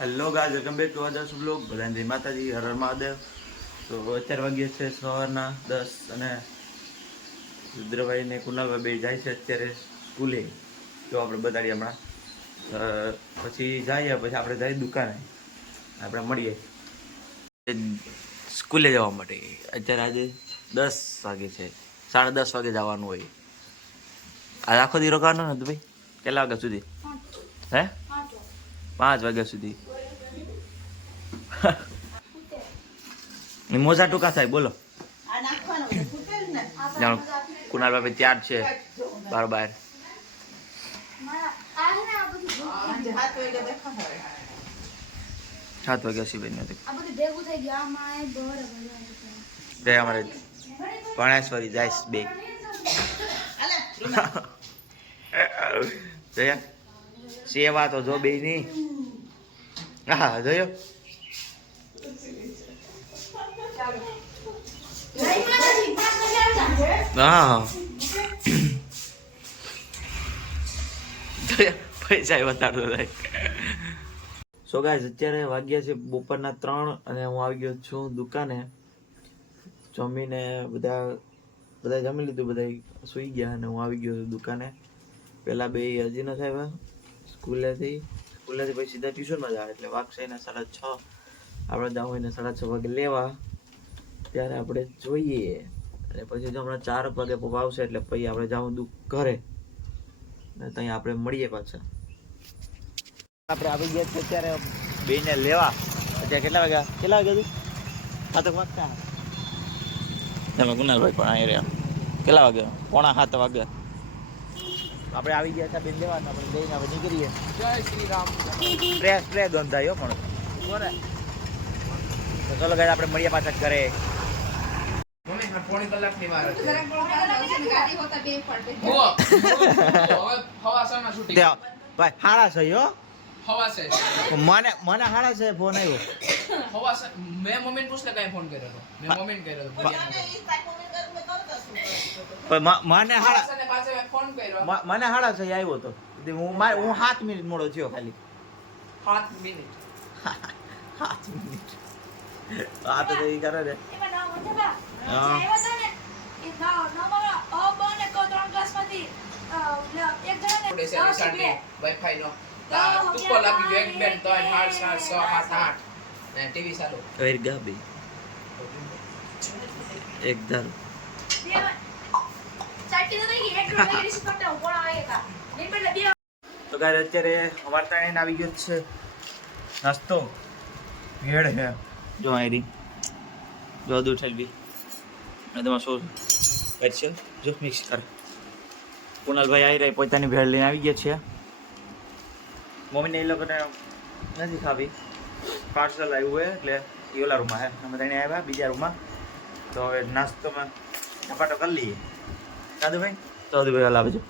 Hello guys, welcome back to other blog. બધાને જય માતાજી, હર હર મહાદેવ. તો અત્યારે વાગ્યા છે સવારના 10 અને રુદ્રભાઈ ને કુનાલભાઈ બે જાય છે અત્યારે સ્કૂલે. જો આપણે બતાડીએ હમણાં, પછી જઈએ, પછી આપણે જઈએ દુકાને, આપણે મળીએ સ્કૂલે જવા માટે. અત્યારે આજે 10 વાગે છે, 10:30 વાગે જવાનું હોય. આજે આખો દી રોકાવાનો ને ભાઈ? કેટલા વાગ્યા સુધી? હે 5 વાગ્યા સુધી. મોજા ટૂંકા થાય, બોલો. કુનાલ બાપે ત્યાર છે બાર. 7 વાગ્યા સિવાય નથી. અમારે ભણેશ્વરી જાય બે જોયા સેવા તો જો બે ની. હા જોયો. હા પૈસા બતાડતો થાય. સો ગાઈઝ, અત્યારે વાગ્યા છે બપોરના 3 અને હું આવી ગયો છું દુકાને. જમીને બધા જમી લીધું, બધા સુઈ ગયા અને હું આવી ગયો છું દુકાને. પેલા બે હજી નથી આવ્યા સ્કૂલેથી પછી સીધા ટ્યુશનમાં જાય એટલે વાગશે એને 6:30. આપણે જવું એને 6:30 વાગે લેવા, ત્યારે આપણે જોઈએ. અને પછી જો હમણાં 4 વાગે પપ્પા આવશે એટલે પછી આપણે જવું ઘરે ને ત્યાં આપણે મળીએ પાછા. આપણે આવી ગયા છે અત્યારે બેને લેવા. અત્યારે કેટલા વાગ્યા હતું? 7 વાગતા. તમે કુનાલભાઈ પણ અહીં રહ્યા. કેટલા વાગ્યા? 6:45 વાગ્યા. આપણે આવી ગયા છે બેન લેવા, આપણે લઈને આપણે નીકળીએ. જય શ્રી રામ. સ્પ્રે ગંધાયો પણ બોલે. તો ચલો ગાઈસ, આપણે મળીએ પાછા ઘરે. પોણી કલાકની વાર છે. ભાઈ હારા છે યો. મને હારા છે ફોન આવ્યો. મેં મમ્મીને પૂછલે કાઈ ફોન કર્યો હતો. મેં મમ્મીને કર્યો હતો. મને હારા પાછે ફોન કર્યો. મને હારા છે આવ્યો તો. હું 7 મિનિટ મોડો થયો ખાલી. 7 મિનિટ. 7 મિનિટ. આ તો એ કરે છે. વાઈફાઈ નો તુક્કો લાગી ગયો. 1 2 3 4 5 6 7 8 ને ટીવી ચાલુ. ઓર ગાબી એકદમ તો ગાઈસ, અત્યારે અમાર ત્યાં આવી ગયો છે નાસ્તો. ભેળ હે જો આયરી, જો દૂધ ઠલવી અને તમારે શું કરશે જો મિક્સ કર. કુનાલભાઈ આવી રહ્યા, પોતાની ભેળ લઈને આવી ગયા છે. મમ્મીને એ લોકોને નથી ખાવી, પાર્સલ આવ્યું હોય એટલે એ ઓલા રૂમમાં હે, અમે તેને આવ્યા બીજા રૂમમાં. તો હવે નાસ્તોમાં ઝપાટો કરી લઈએ. દાદુભાઈ હાલ આવજો.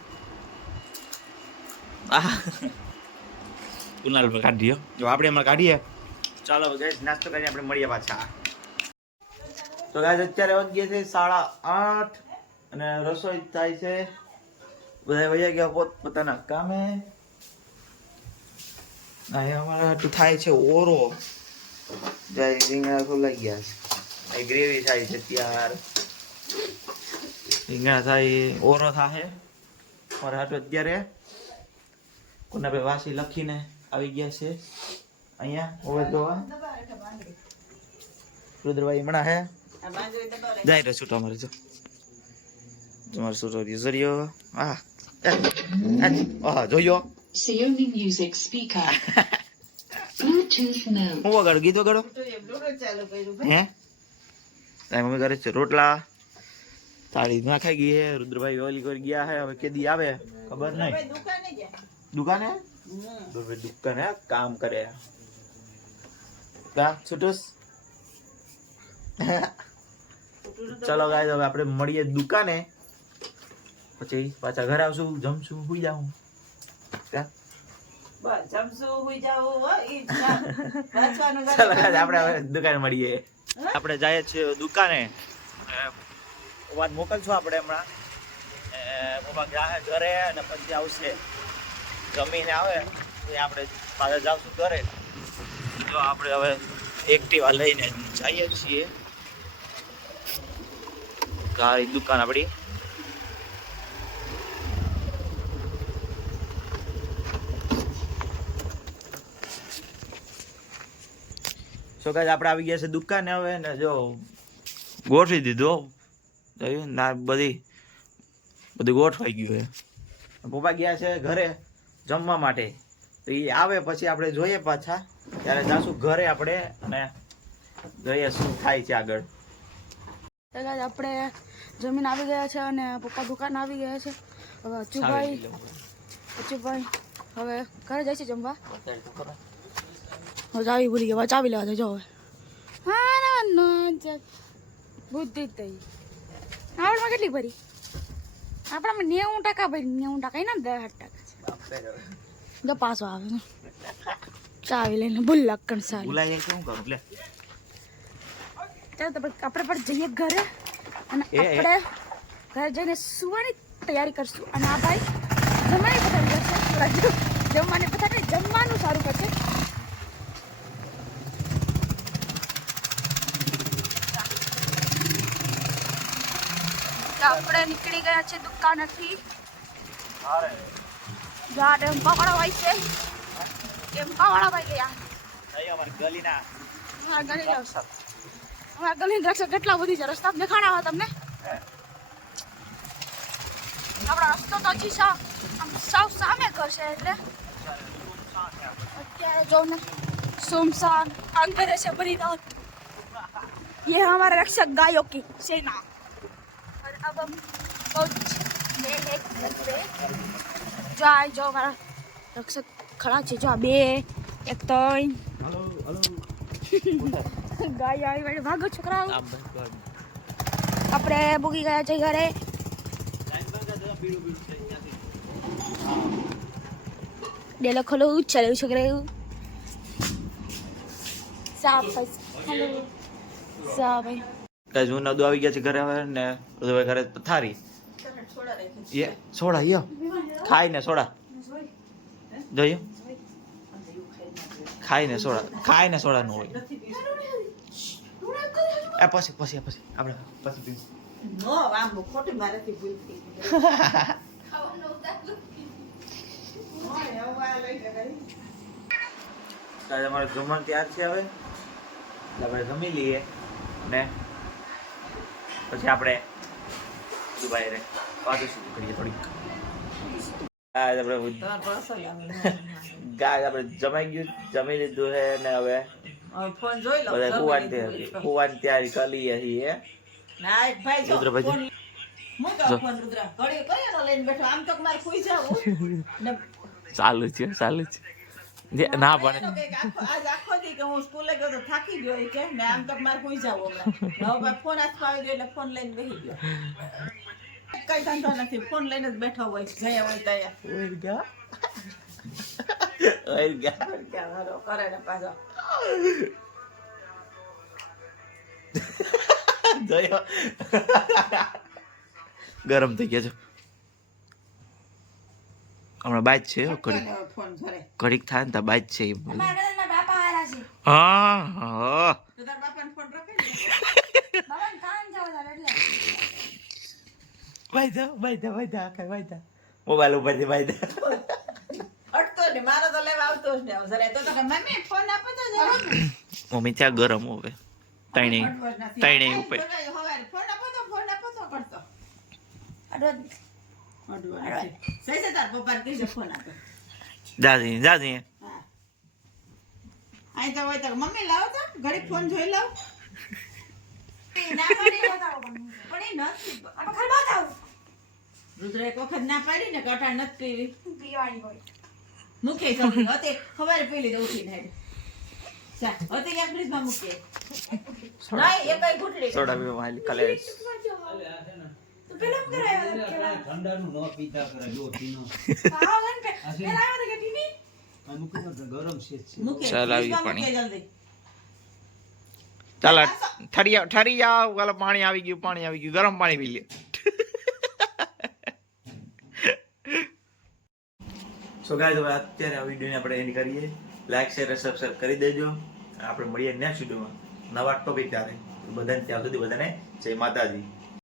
કુનાલભાઈ કાઢીએ, જો આપણે એમાં કાઢીએ. ચાલો ગાઈસ, નાસ્તો કરીને આપણે મળીએ પાછા. તો ગાઈસ, અત્યારે વાગ્યા છે 8:30 અને રસોઈ થાય છે. બધા વયા ગયા પોતાના કામે. અમારા હાટું થાય છે ઓરો. જાય રીંગણા ખોલાઈ ગયા છે, ગ્રેવી થાય છે ત્યાર. રીંગણા થાય, ઓરો થાય મારા હાટું. અત્યારે કોના ભાઈ વાસી લખીને આવી ગયા છે અહીંયા ઓવે જોવા. રુદ્રભાઈ હમણાં હે જાય રહ્યો છૂટો અમારે. જો તમારે છૂટો ઝરિયો. હા જોયો. Xiaomi Music Speaker. Bluetooth mode. હું વગાડું? ગીત વગાડો. હે તારી મમ્મી કરે છે રોટલા. તાળી ના ખાઈ ગઈ હે. રુદ્રભાઈ ઓલી કરી ગયા હે, હવે કેદી આવે ખબર નહીં. દુકાને દુકાને કામ કરે. કા છૂટુસ. ચલો ગાઈસ, હવે આપણે મળીએ દુકાને, પછી પાછા ઘરે આવશું, જમશું, સુઈ જાઉં. આપણે દુકાને મળીએ. આપણે જઈએ છીએ દુકાને. વાત મોકલશું આપણે હમણાં. પપ્પા જાય ઘરે અને પછી આવશે, જમીને આવે આપણે પાછા જાવશું ઘરે. જો આપણે હવે એક્ટિવા લઈને જઈએ છીએ ગાડી દુકાન આપણી. સો ગાઈસ આપણે આવી ગયા છે દુકાને હવે ને જો ગોઠવી દીધું ના બધું ગોઠવાઈ ગયું છે. પપ્પા ગયા છે ઘરે જમવા માટે, તો એ આવે પછી આપણે જોઈએ પાછા ત્યારે જાશું ઘરે આપણે અને જોઈએ શું થાય છે આગળ. આપણે જમીન આવી ગયા છે અને પપ્પા દુકાન આવી ગયા છે. હવે અચુભાઈ હવે ઘરે જાય છે જમવા. હવે ચાવી ભૂલી ગયા, ચાવી લેવા જો હવે. હા ના બુદ્ધિ જ થઈ આપણામાં કેટલી ભરી? આપણામાં 90% ભરી, 90% ના 10% છે. જો પાછો આવે ને ચાવી લઈને ભૂલ લક્કણ સારી ભૂલાઈ જાય શું કરું લે. ચાલો તો આપણે પણ જઈએ ઘરે અને આપણે ઘરે જઈને સુવાની તૈયારી કરશું. અને આ ભાઈ જમવાની પથારી કરશે, જમવાની પથારી જમવાનું સારું કરશે. આપણે નીકળી ગયા છે દુકાનેથી. જા ટેમ્પાવાળા ભાઈ છે, ટેમ્પાવાળા ભાઈ ગયા અમારા ગલીના રસ્તા કેટલા બધી છે. રસ્તા દેખાણા હોય તમને? આપણા રસ્તો તો હજી સાવ સામે કરશે એટલે અત્યારે જો ને સુમસાન अंदर से बलिदान. ये हमारे रक्षक गायों की सेना. और अब हम पहुंच गए हैं घर पे. जो हमारा रक्षक खड़ा છે. જો 2 1 3 હલો ગાય આવી વાળી ભાગો છોકરાઓ. આપણે ભૂગી ગયા છે ઘરે. ડેલો ખોલો ચાલ્યું છોકરાઓ. સાફ હેલો સાફ ભાઈ ગાઈસ હું નદુ આવી ગયા છે ઘરે હવે ને બધું હવે ઘરે પથારી સોડા યો ખાઈને સોડા જોઈએ ખાઈને સોડા નું હોય. પછી આપણે પછી પીવું. નો આમ ખોટી મારાથી ભૂલ થઈ અમારે જમવાનું તૈયાર છે હવે, આપણે જમી લઈએ ને પછી આપણે દુબઈ રે પાછું શું કરીએ થોડીક. આપણે જમી લીધું છે ને હવે ફોન જોઈ લો. બધા કુવાની તૈયારી કરી લઈએ છીએ. ના ભાઈ જો રુદ્રભાઈ ફોન મૂકો ફોન રુદ્ર ઘડી કયો લઈને બેઠો આમ તો મારે ખુઈ જાવું ને ચાલુ છે ના પડે આજ આખો દી કે હું સ્કૂલે ગયો તો થાકી ગયો ઈ કે ને આમ તો મારે ખુઈ જાવું હમણાં હવે ફોન હાથમાં આવી ગયો એટલે ફોન લઈને બેસી ગયો. કઈ ધંધો નથી, ફોન લઈને જ બેઠો હોય જયા હોય તયા ક્યાં હારો કરે ને પાછો ગરમ થઈ ગયા છે હમણાં બાજ છે ફોન ધરે ઘડીક થાય ને તો બાજ છે. મારા બાપા હારા છે. હા તો તાર બાપાને ફોન રાખે ને બાબાને કાન જવા દે એટલે વાયદા મોબાઈલ ઉપરથી વાયદા અટતો ને મારો તો લેવા આવતો જ ને જરા તો કે મમ્મી ફોન આપો તો જરા મમ્મી ત્યાં ગરમ હોવે તણે ઉપર હવારે ફોન આપો તો કરતો અડો સહી છે તાર પપ્પાને કહીજે ફોન આપે જાજી હા આઈ તો હોય તો મમ્મી લાવો તો ઘડી ફોન જોઈ લાવ ના પાડી બતાવો પણ એ નથી આપણે ખર બતાવો રુદ્ર એક વખત ના પાડી ને કટાણ નથી પીવી પીવાની હોય મૂકે સૌથી હતી ખબર પી લીધે ઉઠીને હેડ ચા હતી એક ફ્રીજમાં મૂકે ના એ કઈ ઘૂંટડી સોડા પીવા માલી કલેશ તો પેલા કરાયો ઠંડાનું ન પીતા કરે જો પીનો પાવન પે પેલા આવે કે ટીવી અમુક ગરમ છે મૂકે ચાલ આવી ફ્રીજમાં પાણી. મૂકે જલ્દી ચાલ ઠરી જાવ વાલા પાણી આવી ગયું ગરમ પાણી પી લે. સો ગાઈસ હવે અત્યારે આ વિડિયોને આપણે એન્ડ કરીએ. લાઈક શેર સબસ્ક્રાઇબ કરી દેજો આપણે મળીએ નેક્સ્ટ વિડીયોમાં નવા ટોપિક ત્યારે બધાને ત્યાં સુધી બધાને જય માતાજી.